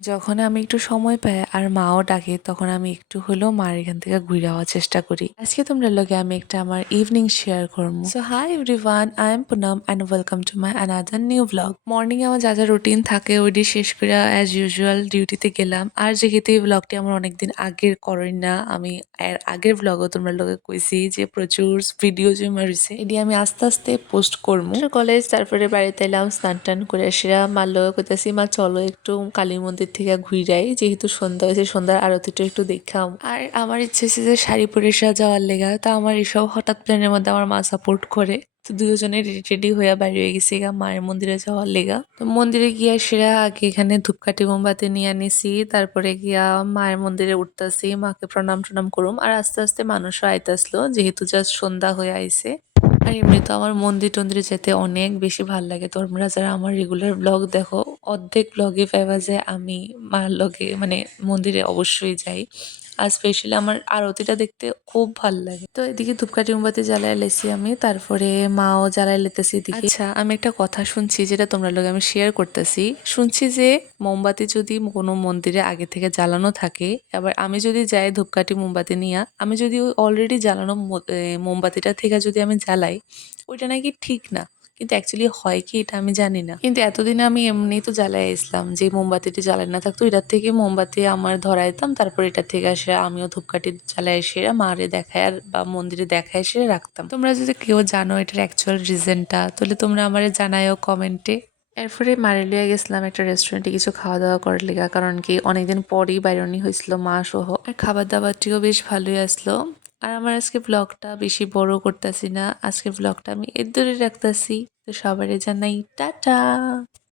যখন আমি একটু সময় পাই আর মাও ডাকে তখন আমি একটু হলেও মার এখান থেকে ঘুরে যাওয়ার চেষ্টা করি। আজকে তোমরা লগে আমি একটা আমার ইভিনিং শেয়ার করবো। So hi everyone, I am Poonam and welcome to my another new blog. Morning আমার যা যা রুটিন থাকে ওইটি শেষ করে অ্যাজ ইউজুয়াল ডিউটিতে গেলাম। আর যেহেতু এই ব্লগটি আমার অনেকদিন আগের করি না, আমি এর আগের ব্লগও তোমরা লগে কইছি যে প্রচুর ভিডিও জমা রয়েছে, এটি আমি আস্তে আস্তে পোস্ট করবো। কলেজ তারপরে বাড়িতে এলাম, স্নান টান করে আসিরা মার লগে কইতাছি মা চলো একটু কালী মন্দির থেকে ঘুরাই, যেহেতু সন্ধ্যা হয়েছে সন্ধ্যার আরতিটা একটু দেখাম। আর আমার ইচ্ছে হচ্ছে যে শাড়ি পরে যাওয়ার লেগা, তা আমার এসব হঠাৎ প্ল্যানের মধ্যে আমার মা সাপোর্ট করে। তো দুজনে রেডি টেডি হয়ে বাইরে হয়ে গেছি গা মায়ের মন্দিরে যাওয়ার লেগা। তো মন্দিরে গিয়া সেরা আগে এখানে ধূপকাঠি মোমবাতি নিয়ে আনিছি, তারপরে গিয়া মায়ের মন্দিরে উঠতাছি, মাকে প্রণাম টনাম করুম। আর আস্তে আস্তে মানুষও আইতাসলো, যেহেতু জাস্ট সন্ধ্যা হয়ে আইছে। আর এমনি তো আমার মন্দির টন্দিরে যেতে অনেক বেশি ভাল লাগে। তোমরা যারা আমার রেগুলার ব্লগ দেখো, অর্ধেক ব্লগে পাইবা যে আমি মার লগে মানে মন্দিরে অবশ্যই যাই। আর স্পেশালি আমার আরতিটা দেখতে খুব ভাল লাগে। তো এদিকে ধূপকাঠি মোমবাতি জ্বালাই লেছি আমি, তারপরে মাও জ্বালাই লেতেছি এদিকে। আচ্ছা, আমি একটা কথা শুনছি যেটা তোমরা লগে আমি শেয়ার করতেছি। শুনছি যে মোমবাতি যদি কোনো মন্দিরে আগে থেকে জ্বালানো থাকে, আবার আমি যদি যাই ধূপকাঠি মোমবাতি নিয়ে, আমি যদি অলরেডি জ্বালানো মোমবাতিটা থেকে যদি আমি জ্বালাই, ওইটা নাকি ঠিক না। কিন্তু অ্যাকচুয়ালি হয় কি এটা আমি জানি না। কিন্তু এতদিন আমি এমনি তো জ্বালাই আসলাম, যে মোমবাতিটি জ্বালাই না থাকতো এটার থেকে মোমবাতি আমার ধরাইতাম, তারপর এটা থেকে আসে আমিও ধূপকাঠি জ্বালাই এসে মারে দেখায় আর বা মন্দিরে দেখায় এসে রাখতাম। তোমরা যদি কেউ জানো এটার অ্যাকচুয়াল রিজনটা, তাহলে তোমরা আমারে জানায়ও কমেন্টে। এরপরে মারে লিয়ে গেছিলাম একটা রেস্টুরেন্টে কিছু খাওয়া দাওয়া করার লেগা, কারণ কি অনেকদিন পরেই বাইরনি হয়েছিল মা সহ। আর খাবার দাবারটিও বেশ ভালোই আসলো। আর আমার আজকে ব্লগটা বেশি বড় করতেছি না, আজকের ব্লগটা আমি এর ধরে রাখতেছি। তো সবারই জানাই টাটা।